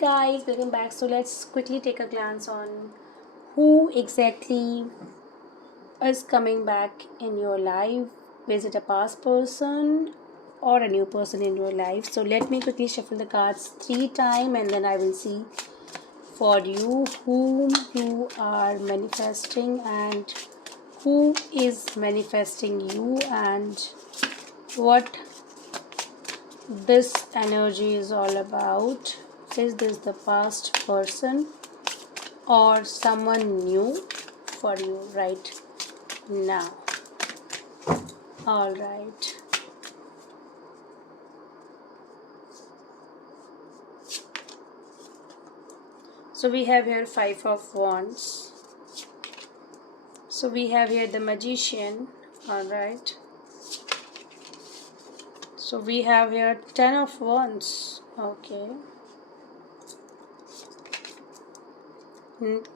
guys, welcome back. So let's quickly take a glance on who exactly is coming back in your life. Is it a past person or a new person in your life? So let me quickly shuffle the cards 3 times and then I will see for you whom you are manifesting and who is manifesting you and what this energy is all about. Is this the past person or someone new for you right now? All right. So we have here Five of Wands. So we have here the Magician. All right. So we have here Ten of Wands. Okay.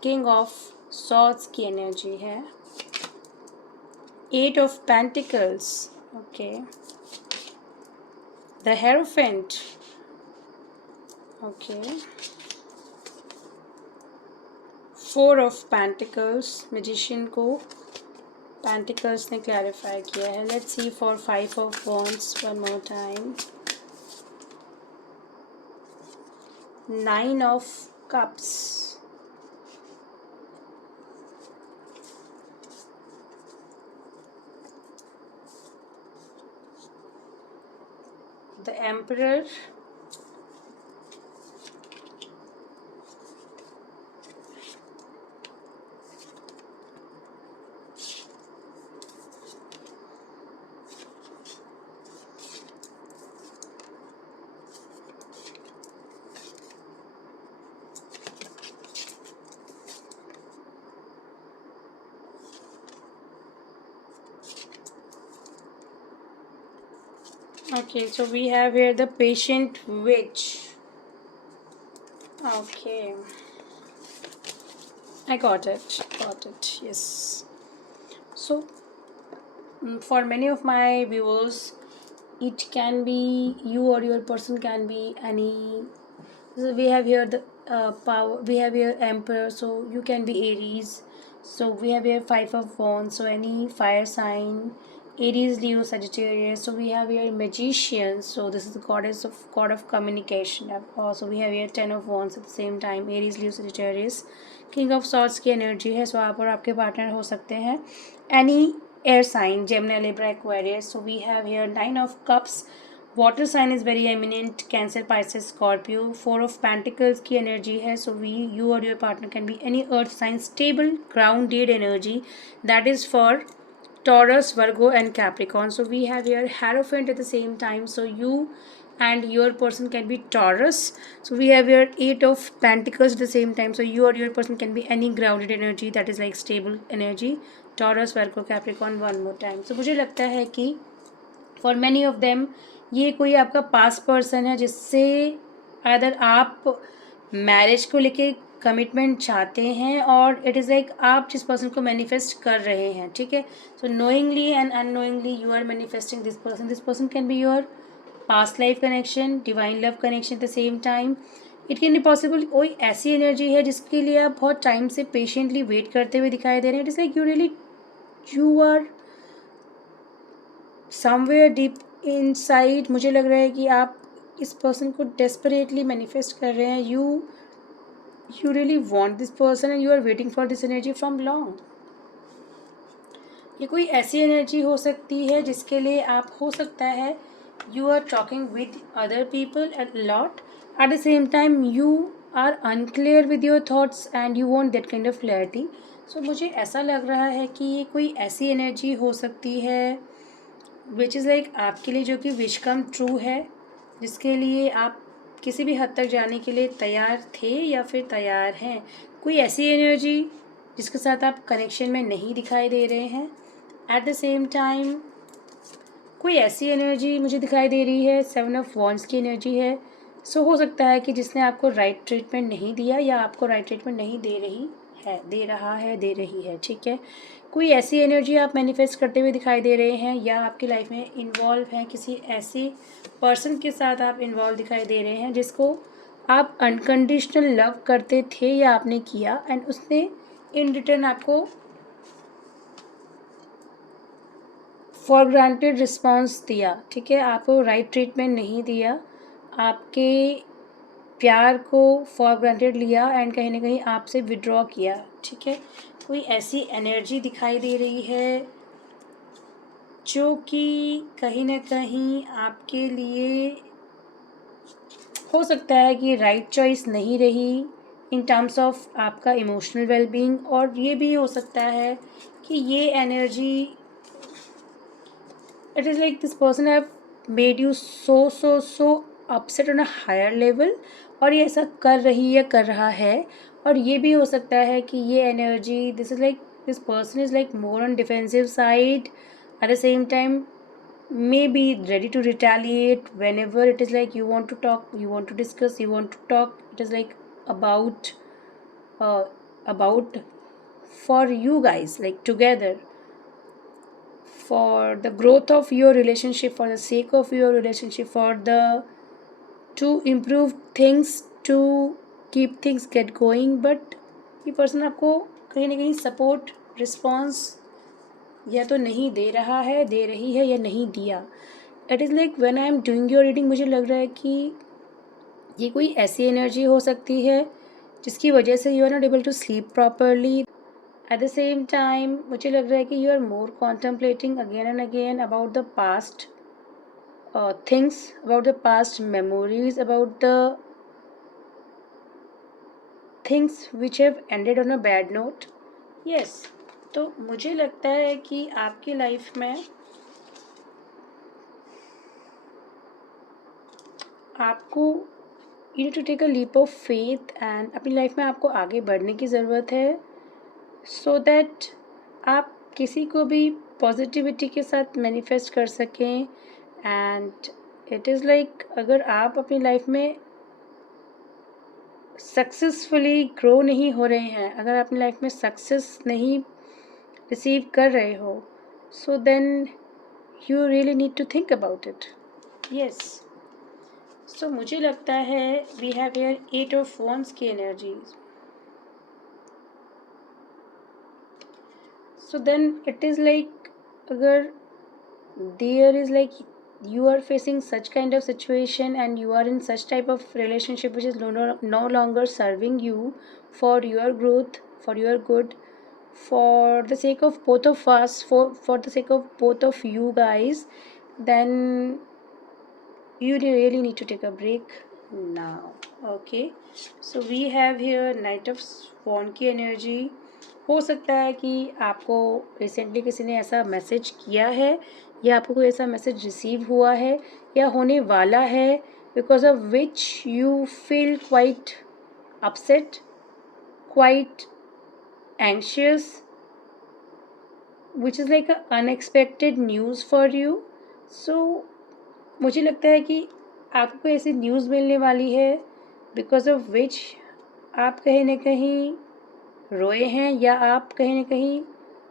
King of Swords की energy है. Eight of Pentacles. Okay. The Hierophant. Okay. Four of Pentacles. Magician को Pentacles ने clarify किया है. Let's see for Five of Wands one more time. Nine of Cups. The Emperor. Okay, so we have here the Patient Witch. Okay, I got it, yes. So for many of my viewers, it can be you or your person can be any. So we have here the power, we have here Emperor, so you can be Aries. So we have here Five of Wands, so any fire sign, Aries, Leo, Sagittarius. So we have here Magician, so this is the god of communication. Also we have here Ten of Wands at the same time, Aries, Leo, Sagittarius. King of Swords की energy है, so आप और आपके partner हो सकते हैं any air sign, Gemini, Libra, Aquarius. So we have here nine of cups. Water sign is very eminent, Cancer, Pisces, Scorpio. Four of pentacles की energy है, सो वी यू और your partner can be any earth sign. Stable grounded energy, that is for Taurus, Virgo and Capricorn. So we have here Hierophant at the same time. So you and your person can be Taurus. So we have here Eight of Pentacles at the same time. So you or your person can be any grounded energy, that is like stable energy. Taurus, Virgo, Capricorn one more time. So मुझे लगता है कि for many of them ये कोई आपका past person है जिससे अदर आप मैरिज को लेके कमिटमेंट चाहते हैं और इट इज़ लाइक आप जिस पर्सन को मैनिफेस्ट कर रहे हैं. ठीक है. So knowingly and unknowingly you are manifesting this person. This person can be your past life connection, divine love connection at the same time. It can be possible कोई ऐसी एनर्जी है जिसके लिए आप बहुत टाइम से पेशेंटली वेट करते हुए दिखाई दे रहे हैं. It is like you are somewhere deep inside. मुझे लग रहा है कि आप इस पर्सन को डेस्परेटली मैनिफेस्ट कर रहे हैं. you really want this person and you are waiting for this energy from long. ये कोई ऐसी एनर्जी हो सकती है जिसके लिए आप हो सकता है you are talking with other people a lot. At the same time you are unclear with your thoughts and you want that kind of clarity. So मुझे ऐसा लग रहा है कि ये कोई ऐसी एनर्जी हो सकती है which is like आपके लिए जो कि विश कम ट्रू है, जिसके लिए आप किसी भी हद तक जाने के लिए तैयार थे या फिर तैयार हैं. कोई ऐसी एनर्जी जिसके साथ आप कनेक्शन में नहीं दिखाई दे रहे हैं. एट द सेम टाइम कोई ऐसी एनर्जी मुझे दिखाई दे रही है, सेवन ऑफ वॉन्ड्स की एनर्जी है. सो हो सकता है कि जिसने आपको राइट ट्रीटमेंट नहीं दिया या आपको राइट ट्रीटमेंट नहीं दे रही है, दे रहा है, दे रही है. ठीक है. कोई ऐसी एनर्जी आप मैनिफेस्ट करते हुए दिखाई दे रहे हैं या आपकी लाइफ में इन्वॉल्व हैं, किसी ऐसे पर्सन के साथ आप इन्वॉल्व दिखाई दे रहे हैं जिसको आप अनकंडीशनल लव करते थे या आपने किया, एंड उसने इन रिटर्न आपको फॉर ग्रांटेड रिस्पॉन्स दिया, ठीक है, आपको राइट ट्रीटमेंट नहीं दिया, आपके प्यार को फॉर ग्रांटेड लिया एंड कहीं ना कहीं आपसे विड्रॉ किया, ठीक है। कोई ऐसी एनर्जी दिखाई दे रही है जो कि कहीं ना कहीं आपके लिए हो सकता है कि राइट चॉइस नहीं रही इन टर्म्स ऑफ आपका इमोशनल वेलबींग, और ये भी हो सकता है कि ये energy, it is like this person have made you so upset on a higher level, और ये ऐसा कर रही या कर रहा है। और ये भी हो सकता है कि ये energy, this is like this person is like more on defensive side, eight the same time may be ready to retaliate whenever it is like you want to talk, you want to discuss, you want to talk. It is like about uh, about for you guys, like together, for the growth of your relationship, for the sake of your relationship, for the to improve things, to keep things get going. But ये पर्सन आपको कहीं ना कहीं support response या तो नहीं दे रहा है, दे रही है, या नहीं दिया। It is like when I am doing your reading, मुझे लग रहा है कि ये कोई ऐसी एनर्जी हो सकती है जिसकी वजह से you are not able to sleep properly. At the same time मुझे लग रहा है कि you are more contemplating again and again about the past things, about the past memories, about the things which have ended on a bad note. Yes, तो मुझे लगता है कि आपकी लाइफ में आपको you need to take a leap of faith, and अपनी life में आपको आगे बढ़ने की ज़रूरत है, सो दैट आप किसी को भी पॉजिटिविटी के साथ मैनिफेस्ट कर सकें। एंड इट इज़ लाइक अगर आप अपनी लाइफ में सक्सेसफुली ग्रो नहीं हो रहे हैं, अगर आप अपनी लाइफ में सक्सेस नहीं रिसीव कर रहे हो, so then you really need to think about it. Yes, so मुझे लगता है we have here 8 of wands की energies. So then it is like अगर there is like you are facing such kind of situation and you are in such type of relationship which is no longer serving you for your growth, for your good, for the sake of both of us, for the sake of both of you guys, then you really need to take a break now. Okay, so we have here Knight of Swan की एनर्जी। हो सकता है कि आपको रिसेंटली किसी ने ऐसा मैसेज किया है, या आपको कोई ऐसा मैसेज रिसीव हुआ है या होने वाला है, because of which you feel quite upset, quite anxious, which is like a unexpected news for you. So मुझे लगता है कि आपको कोई ऐसी न्यूज़ मिलने वाली है बिकॉज ऑफ विच आप कहीं ना कहीं रोए हैं, या आप कहीं ना कहीं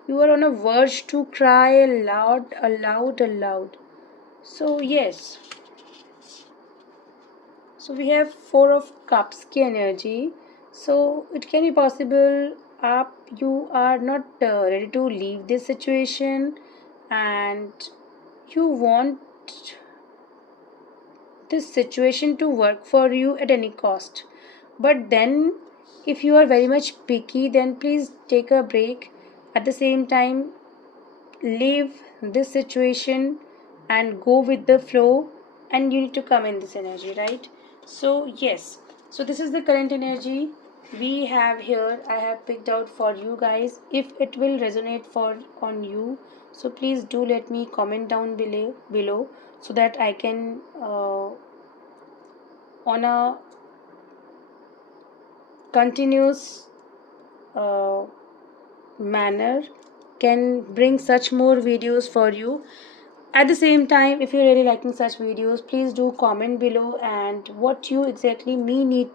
you are on a verge to cry aloud aloud aloud. So yes, so we have 4 of cups की energy. So it can be possible आप you are not ready to leave this situation and you want this situation to work for you at any cost. But then if you are very much picky, then please take a break. At the same time, leave this situation and go with the flow, and you need to come in this energy, right? So yes, so this is the current energy we have here. I have picked out for you guys. If it will resonate for on you, so please do let me comment down below so that I can on a continuous uh, manner can bring such more videos for you. At the same time, if you're really liking such videos, please do comment below and what you exactly me need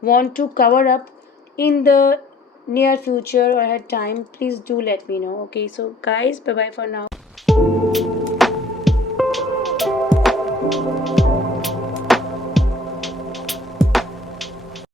want to cover up in the near future or at time. Please do let me know. Okay, so guys, bye bye for now.